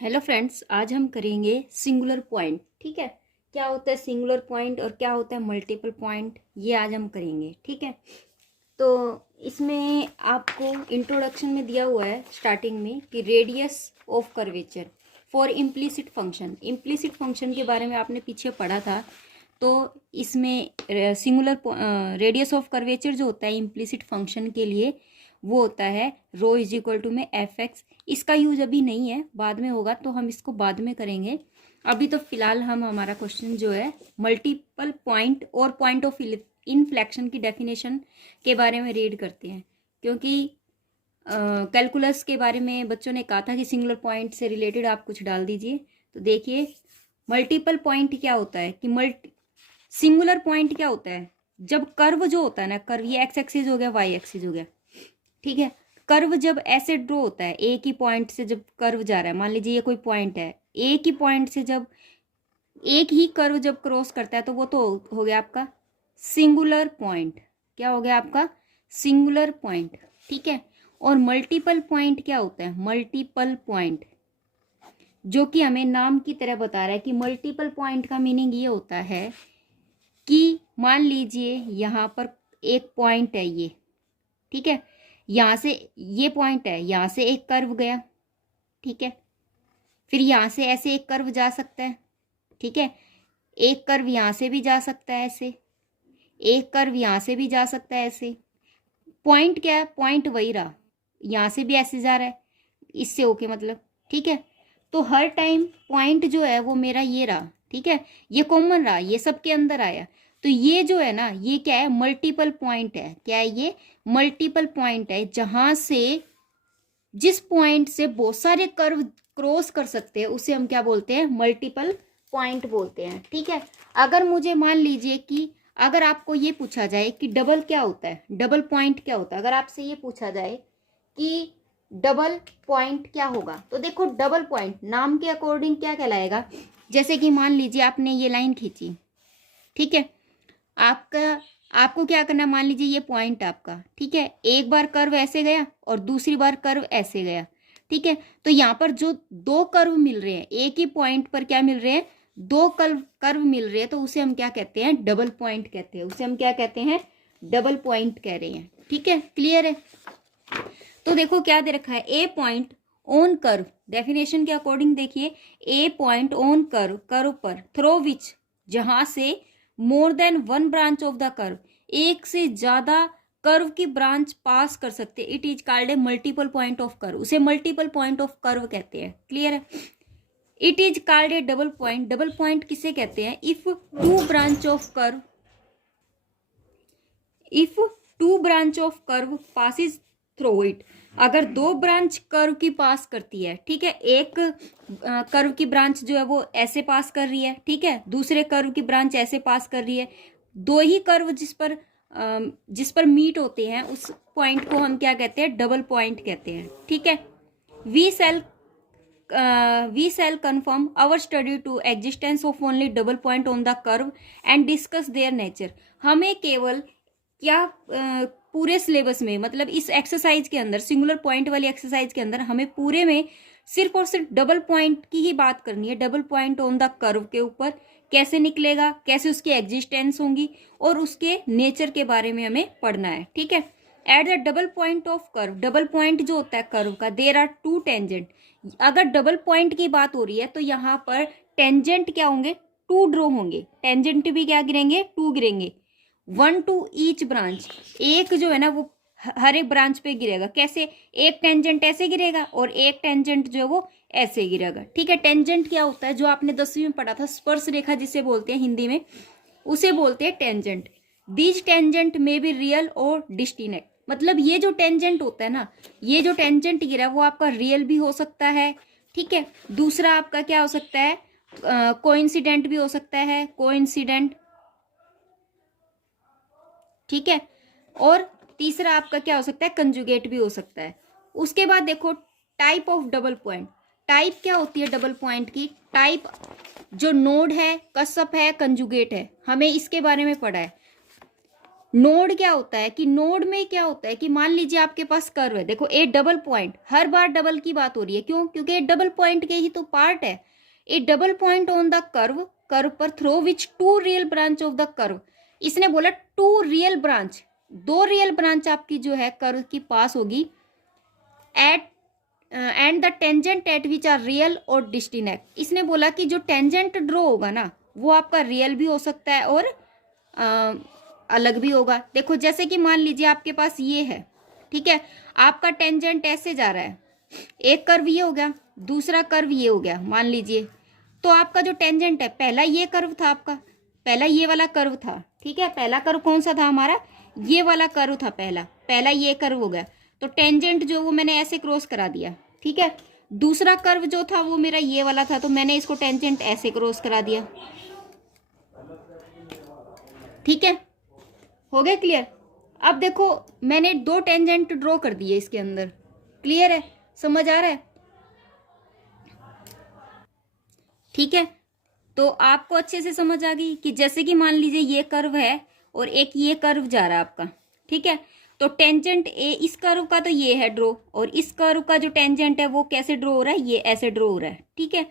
Hello friends, आज हम करेंगे सिंगुलर पॉइंट। ठीक है, क्या होता है सिंगुलर पॉइंट और क्या होता है मल्टीपल पॉइंट, ये आज हम करेंगे। ठीक है, तो इसमें आपको इंट्रोडक्शन में दिया हुआ है स्टार्टिंग में कि radius of curvature for implicit function. Implicit function के बारे में आपने पीछे पढ़ा था। तो इसमें सिंगुलर रेडियस ऑफ कर्वेचर जो होता है इम्प्लिसिट फंक्शन के लिए, वो होता है रो इज इक्वल टू में एफ एक्स। इसका यूज अभी नहीं है, बाद में होगा, तो हम इसको बाद में करेंगे। अभी तो फिलहाल हम हमारा क्वेश्चन जो है मल्टीपल पॉइंट और पॉइंट ऑफ इनफ्लेक्शन की डेफिनेशन के बारे में रीड करते हैं, क्योंकि कैलकुलस के बारे में बच्चों ने कहा था कि सिंगुलर पॉइंट से रिलेटेड आप कुछ डाल दीजिए। तो देखिए, मल्टीपल पॉइंट क्या होता है कि सिंगुलर पॉइंट क्या होता है, जब कर्व जो होता है ना, कर्व ये एक्स एक्सिस हो गया, वाई एक्सिस हो गया। ठीक है, कर्व जब ऐसे ड्रॉ होता है, एक ही पॉइंट से जब कर्व जा रहा है, मान लीजिए ये कोई पॉइंट है, एक ही पॉइंट से जब एक ही कर्व जब क्रॉस करता है, तो वो तो हो गया आपका सिंगुलर पॉइंट। क्या हो गया आपका सिंगुलर पॉइंट। ठीक है, और मल्टीपल पॉइंट क्या होता है, मल्टीपल पॉइंट, जो कि हमें नाम की तरह बता रहा है कि मल्टीपल पॉइंट का मीनिंग ये होता है कि मान लीजिए यहाँ पर एक पॉइंट है ये। ठीक है, यहाँ से ये पॉइंट है, यहाँ से एक कर्व गया। ठीक है, फिर यहाँ से ऐसे एक कर्व जा सकता है। ठीक है, एक कर्व यहाँ से भी जा सकता है ऐसे, एक कर्व यहाँ से भी जा सकता है ऐसे। पॉइंट क्या है, पॉइंट वही रहा, यहाँ से भी ऐसे जा रहा है, इससे ओके मतलब। ठीक है, तो हर टाइम पॉइंट जो है वो मेरा ये रहा। ठीक है, ये कॉमन रहा, ये सबके अंदर आया। तो ये जो है ना, ये क्या है, मल्टीपल पॉइंट है। क्या है ये, मल्टीपल पॉइंट है, जहां से जिस पॉइंट से बहुत सारे कर्व क्रॉस कर सकते हैं उसे हम क्या बोलते हैं, मल्टीपल पॉइंट बोलते हैं। ठीक है, अगर मुझे मान लीजिए कि अगर आपको ये पूछा जाए कि डबल क्या होता है, डबल पॉइंट क्या होता है, अगर आपसे ये पूछा जाए कि डबल पॉइंट क्या होगा, तो देखो डबल पॉइंट नाम के अकॉर्डिंग क्या कहलाएगा। जैसे कि मान लीजिए आपने ये लाइन खींची। ठीक है, आपका आपको क्या करना, मान लीजिए ये पॉइंट आपका। ठीक है, एक बार कर्व ऐसे गया और दूसरी बार कर्व ऐसे गया। ठीक है, तो यहाँ पर जो दो कर्व मिल रहे हैं, एक ही पॉइंट पर क्या मिल रहे हैं, दो कर्व कर्व मिल रहे हैं, तो उसे हम क्या कहते हैं, डबल पॉइंट कहते हैं। उसे हम क्या कहते हैं, डबल पॉइंट कह रहे हैं। ठीक है, क्लियर है। तो देखो क्या दे रखा है, ए पॉइंट ऑन कर्व, डेफिनेशन के अकॉर्डिंग देखिए, ए पॉइंट ऑन कर्व, कर्व पर, थ्रो विच, जहां से more than one branch of the curve, एक से ज्यादा कर्व की ब्रांच पास कर सकते, it is called A multiple point of curve. उसे मल्टीपल पॉइंट ऑफ कर्व कहते हैं। क्लियर है। It is called A double point, double point किसे कहते हैं, if two branch of curve, if two branch of curve passes through it, अगर दो branch curve की पास करती है। ठीक है, एक कर्व की ब्रांच जो है वो ऐसे पास कर रही है। ठीक है, दूसरे कर्व की ब्रांच ऐसे पास कर रही है। दो ही कर्व जिस पर मीट होते हैं, उस पॉइंट को हम क्या कहते हैं, डबल पॉइंट कहते हैं। ठीक है, we shall we shall confirm our study to existence of only double point on the curve and discuss their nature। हमें केवल क्या पूरे सिलेबस में, मतलब इस एक्सरसाइज के अंदर, सिंगुलर पॉइंट वाली एक्सरसाइज के अंदर, हमें पूरे में सिर्फ और सिर्फ डबल पॉइंट की ही बात करनी है। Double point on the curve के ऊपर कैसे निकलेगा, कैसे उसकी एग्जिस्टेंस होंगी, और उसके नेचर के बारे में हमें पढ़ना है। ठीक है, at the double point of curve, double point जो होता है कर्व का, देर आर टू टेंजेंट। अगर डबल पॉइंट की बात हो रही है तो यहाँ पर टेंजेंट क्या होंगे, टू ड्रॉ होंगे। टेंजेंट भी क्या गिरेंगे, टू गिरेंगे, वन टू ईच ब्रांच, एक जो है ना वो हर एक ब्रांच पे गिरेगा। कैसे, एक टेंजेंट ऐसे गिरेगा और एक टेंजेंट जो है वो ऐसे गिरेगा। ठीक है, टेंजेंट क्या होता है, जो आपने 10वीं में पढ़ा था, स्पर्श रेखा जिसे बोलते हैं हिंदी में, उसे बोलते हैं टेंजेंट। दीज टेंजेंट में बी रियल और डिस्टिनेट, मतलब ये जो टेंजेंट होता है ना, ये जो टेंजेंट गिरा वो आपका रियल भी हो सकता है। ठीक है, दूसरा आपका क्या हो सकता है, कोइंसिडेंट भी हो सकता है, कोइंसिडेंट। ठीक है, और तीसरा आपका क्या हो सकता है, कंजुगेट भी हो सकता है। उसके बाद देखो type of double point, type क्या होती है डबल पॉइंट की, टाइप जो नोड है, कसप है, कंजुगेट है, हमें इसके बारे में पढ़ा है। नोड क्या होता है कि नोड में क्या होता है कि मान लीजिए आपके पास कर्व है, देखो ए डबल पॉइंट, हर बार डबल की बात हो रही है, क्यों? क्योंकि ए डबल पॉइंट के ही तो पार्ट है। A double point on the curve, curve पर through which two real branch of the curve. इसने बोला टू रियल ब्रांच, दो रियल ब्रांच आपकी जो है कर्व की पास होगी at and the tangent at which are real और डिस्टिनेक्ट। इसने बोला कि जो टेंजेंट ड्रॉ होगा ना वो आपका रियल भी हो सकता है और अलग भी होगा। देखो जैसे कि मान लीजिए आपके पास ये है, ठीक है, आपका टेंजेंट ऐसे जा रहा है, एक कर्व ये हो गया, दूसरा कर्व ये हो गया मान लीजिए, तो आपका जो टेंजेंट है, पहला ये कर्व था आपका, पहला ये वाला कर्व था, ठीक है, पहला कर्व कौन सा था हमारा, ये वाला कर्व था, पहला ये कर्व हो गया, तो टेंजेंट जो वो मैंने ऐसे क्रॉस करा दिया, ठीक है। दूसरा कर्व जो था वो मेरा ये वाला था, तो मैंने इसको टेंजेंट ऐसे क्रॉस करा दिया, ठीक है, हो गया क्लियर। अब देखो मैंने दो टेंजेंट ड्रॉ कर दिए इसके अंदर, क्लियर है, समझ आ रहा है, ठीक है। तो आपको अच्छे से समझ आ गई कि जैसे कि मान लीजिए ये कर्व है और एक ये कर्व जा रहा है आपका, ठीक है, तो टेंजेंट ए इस कर्व का तो ये है ड्रॉ, और इस कर्व का जो टेंजेंट है वो कैसे ड्रॉ हो रहा है, ये ऐसे ड्रॉ हो रहा है, ठीक है।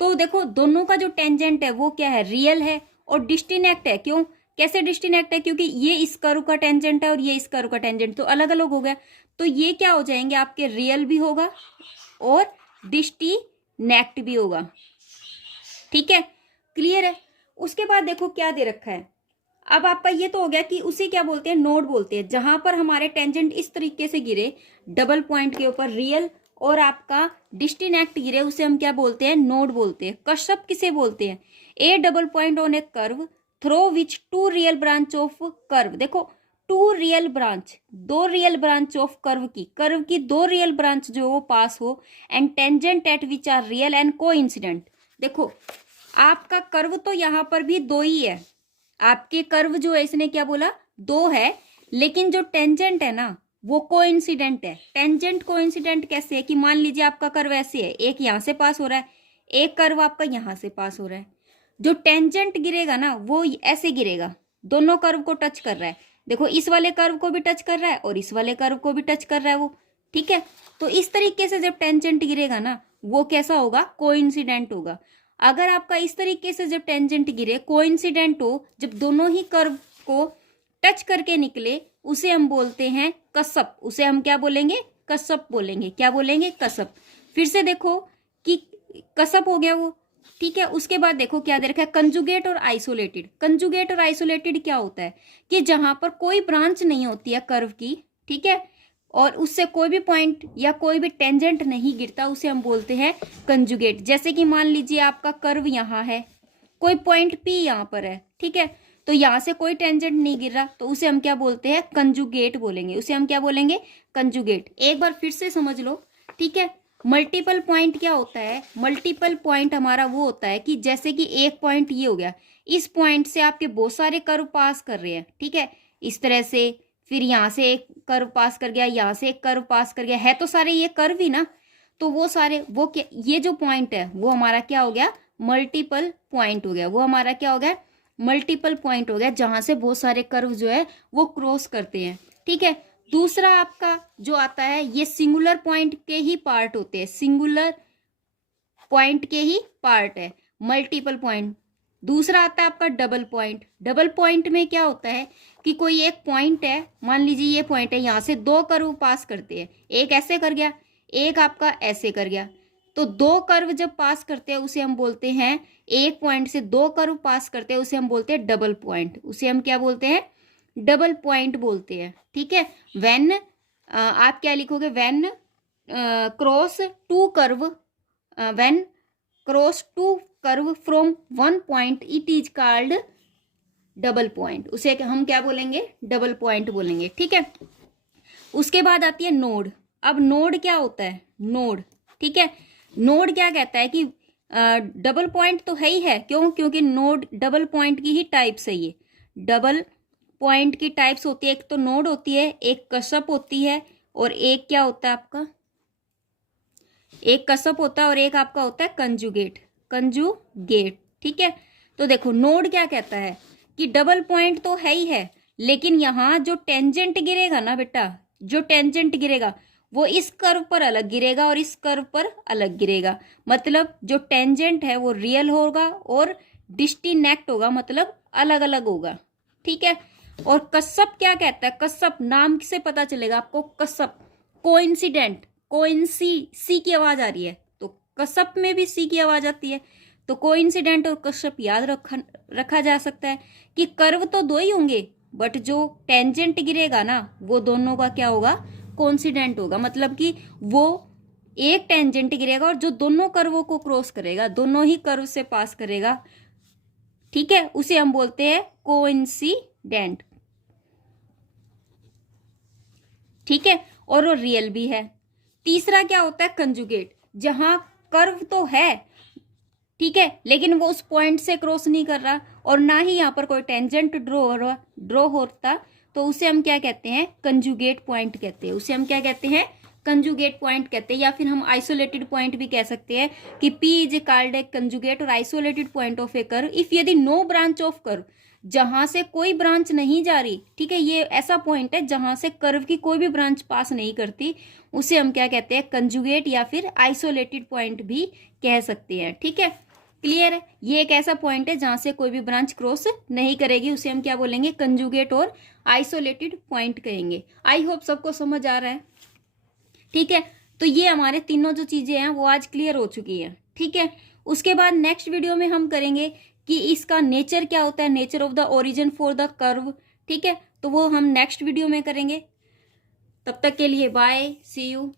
तो देखो दोनों का जो टेंजेंट है वो क्या है, रियल है और डिस्टिनेक्ट है। क्यों, कैसे डिस्टिनेक्ट है, क्योंकि ये इस कर्व का टेंजेंट है और ये इस कर्व का टेंजेंट, तो अलग अलग हो गया, तो ये क्या हो जाएंगे आपके, रियल भी होगा और डिस्टिनेक्ट भी होगा, ठीक है, क्लियर है। उसके बाद देखो क्या दे रखा है, अब आपका ये तो हो गया कि उसे क्या बोलते हैं, नोड बोलते हैं, जहां पर हमारे टेंजेंट इस तरीके से गिरे डबल पॉइंट के ऊपर, रियल और आपका डिस्टिनेक्ट गिरे, उसे हम क्या बोलते हैं, नोड बोलते हैं। कश्यप किसे बोलते हैं, a double point on a curve through which two real branch of curve. देखो टू रियल ब्रांच, दो रियल ब्रांच ऑफ कर्व की दो रियल ब्रांच जो वो पास हो, and tangent at which are real and coincident. देखो आपका कर्व तो यहाँ पर भी दो ही है, आपके कर्व जो है इसने क्या बोला, दो है, लेकिन जो टेंजेंट है ना वो कोइंसिडेंट है। टेंजेंट कोइंसिडेंट कैसे है कि मान लीजिए आपका कर्व ऐसे है, एक यहाँ से पास हो रहा है, एक कर्व आपका यहाँ से पास हो रहा है, जो टेंजेंट गिरेगा ना वो ऐसे गिरेगा, दोनों कर्व को टच कर रहा है, देखो इस वाले कर्व को भी टच कर रहा है और इस वाले कर्व को भी टच कर रहा है वो, ठीक है। तो इस तरीके से जब टेंजेंट गिरेगा ना वो कैसा होगा, कोइंसिडेंट होगा। अगर आपका इस तरीके से जब टेंजेंट गिरे, कोइंसिडेंट हो, जब दोनों ही कर्व को टच करके निकले, उसे हम बोलते हैं कश्यप, उसे हम क्या बोलेंगे, कश्यप बोलेंगे, क्या बोलेंगे, कश्यप। फिर से देखो कि कश्यप हो गया वो, ठीक है। उसके बाद देखो क्या दे रखा है, कंजुगेट और आइसोलेटेड। कंजुगेट और आइसोलेटेड क्या होता है कि जहां पर कोई ब्रांच नहीं होती है कर्व की, ठीक है, और उससे कोई भी पॉइंट या कोई भी टेंजेंट नहीं गिरता, उसे हम बोलते हैं कंजुगेट। जैसे कि मान लीजिए आपका कर्व यहाँ है, कोई पॉइंट पी यहाँ पर है, ठीक है, तो यहाँ से कोई टेंजेंट नहीं गिर रहा, तो उसे हम क्या बोलते हैं, कंजुगेट बोलेंगे, उसे हम क्या बोलेंगे, कंजुगेट। एक बार फिर से समझ लो, ठीक है। मल्टीपल पॉइंट क्या होता है, मल्टीपल पॉइंट हमारा वो होता है कि जैसे कि एक पॉइंट ये हो गया, इस पॉइंट से आपके बहुत सारे कर्व पास कर रहे हैं, ठीक है, इस तरह से, फिर यहाँ से एक कर्व पास कर गया, यहाँ से एक कर्व पास कर गया, है तो सारे ये कर्व ही ना, तो वो सारे वो क्या, ये जो पॉइंट है वो हमारा क्या हो गया, मल्टीपल पॉइंट हो गया, वो हमारा क्या हो गया, मल्टीपल पॉइंट हो गया, जहां से बहुत सारे कर्व जो है वो क्रॉस करते हैं, ठीक है। दूसरा आपका जो आता है, ये सिंगुलर पॉइंट के ही पार्ट होते हैं, सिंगुलर पॉइंट के ही पार्ट है मल्टीपल पॉइंट। दूसरा आता है आपका डबल पॉइंट। डबल पॉइंट में क्या होता है कि कोई एक पॉइंट है, मान लीजिए ये पॉइंट है, यहाँ से दो कर्व पास करते हैं, एक ऐसे कर गया, एक आपका ऐसे कर गया, तो दो कर्व जब पास करते हैं उसे हम बोलते हैं, एक पॉइंट से दो कर्व पास करते हैं उसे हम बोलते हैं डबल पॉइंट, उसे हम क्या बोलते हैं, डबल पॉइंट बोलते हैं, ठीक है। व्हेन आप क्या लिखोगे, when cross two curve, when cross two curve from one point it is called double point, उसे हम क्या बोलेंगे, डबल पॉइंट बोलेंगे, ठीक है। उसके बाद आती है नोड। अब नोड क्या होता है, नोड, ठीक है, नोड क्या कहता है कि डबल पॉइंट तो है ही है, क्यों, क्योंकि नोड डबल पॉइंट की ही टाइप्स है, ये डबल पॉइंट की टाइप्स होती है, एक तो नोड होती है, एक कश्यप होती है, और एक क्या होता है आपका, एक कश्यप होता है और एक आपका होता है कंजुगेट, कंजुगेट, ठीक है। तो देखो नोड क्या कहता है कि डबल पॉइंट तो है ही है, लेकिन यहाँ जो टेंजेंट गिरेगा ना बेटा, जो टेंजेंट गिरेगा वो इस कर्व पर अलग गिरेगा और इस कर्व पर अलग गिरेगा। मतलब जो टेंजेंट है वो रियल होगा और डिस्टिनेक्ट होगा, मतलब अलग अलग होगा। ठीक है। और कश्यप क्या कहता है, कश्यप नाम से पता चलेगा आपको, कश्यप कोइंसिडेंट, कोइंसी सी की आवाज आ रही है तो कश्यप में भी सी की आवाज आती है, तो कोइंसिडेंट और कश्यप याद रखा जा सकता है कि कर्व तो दो ही होंगे बट जो टेंजेंट गिरेगा ना वो दोनों का क्या होगा, कोइंसिडेंट होगा। मतलब कि वो एक टेंजेंट गिरेगा और जो दोनों कर्वों को क्रॉस करेगा, दोनों ही कर्व से पास करेगा, ठीक है, उसे हम बोलते हैं कोइंसिडेंट। ठीक है। और वो रियल भी है। तीसरा क्या होता है, कंजुगेट, जहां कर्व तो है, ठीक है, लेकिन वो उस पॉइंट से क्रॉस नहीं कर रहा और ना ही यहाँ पर कोई टेंजेंट ड्रॉ होता, तो उसे हम क्या कहते हैं, कंजुगेट पॉइंट कहते हैं। उसे हम क्या कहते हैं, कंजुगेट पॉइंट कहते हैं। या फिर हम आइसोलेटेड पॉइंट भी कह सकते हैं कि P is called a conjugate और isolated point of a curve if यदि नो ब्रांच ऑफ कर्व, जहां से कोई ब्रांच नहीं जा रही, ठीक है, ये ऐसा पॉइंट है जहां से कर्व की कोई भी ब्रांच पास नहीं करती, उसे हम क्या कहते हैं, कंजुगेट या फिर आइसोलेटेड पॉइंट भी कह सकते हैं। ठीक है, क्लियर है। ये एक ऐसा पॉइंट है जहां से कोई भी ब्रांच क्रॉस नहीं करेगी, उसे हम क्या बोलेंगे, कंजुगेट और आइसोलेटेड पॉइंट कहेंगे। आई होप सबको समझ आ रहा है। ठीक है, तो ये हमारे तीनों जो चीजें हैं वो आज क्लियर हो चुकी हैं। ठीक है, उसके बाद नेक्स्ट वीडियो में हम करेंगे कि इसका नेचर क्या होता है, nature of the origin for the curve. ठीक है, तो वो हम नेक्स्ट वीडियो में करेंगे। तब तक के लिए बाय, सी यू।